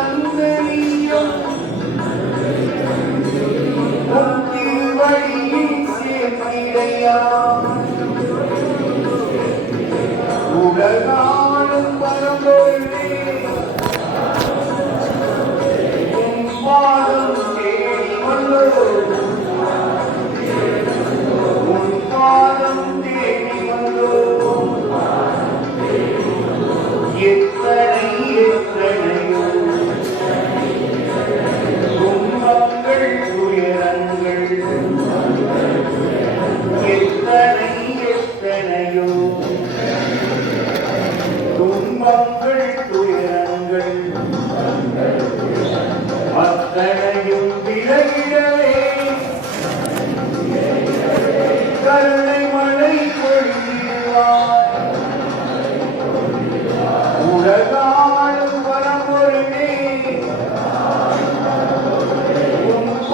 la nube.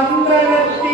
சந்தனத்தில்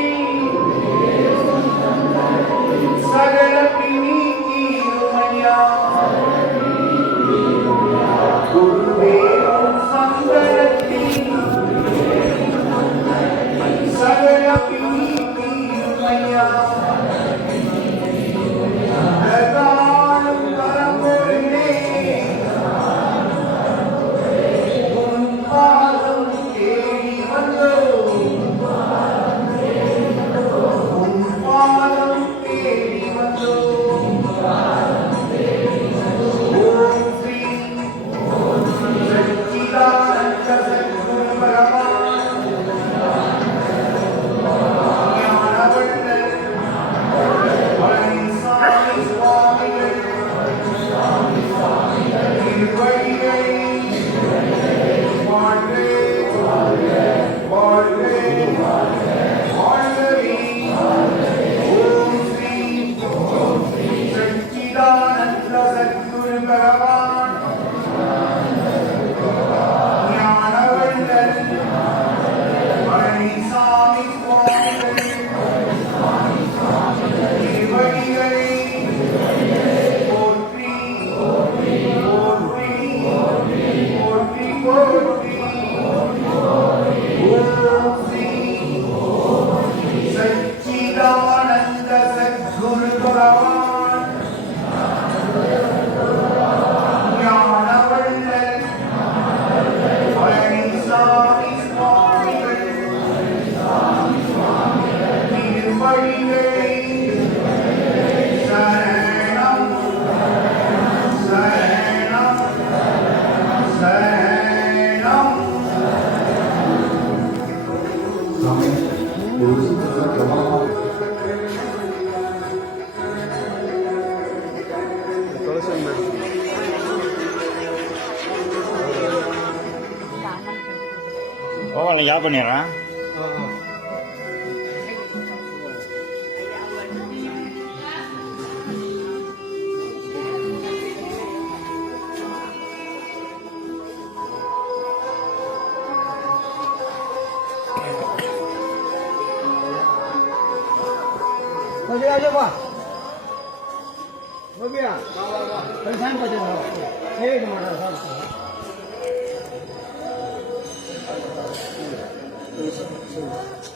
பாப்பாவுக்கு ஜா பண்ணிடுறேன் Bobby aja pak. Bobby ya. Berisan pada. Hei, mana satu. too.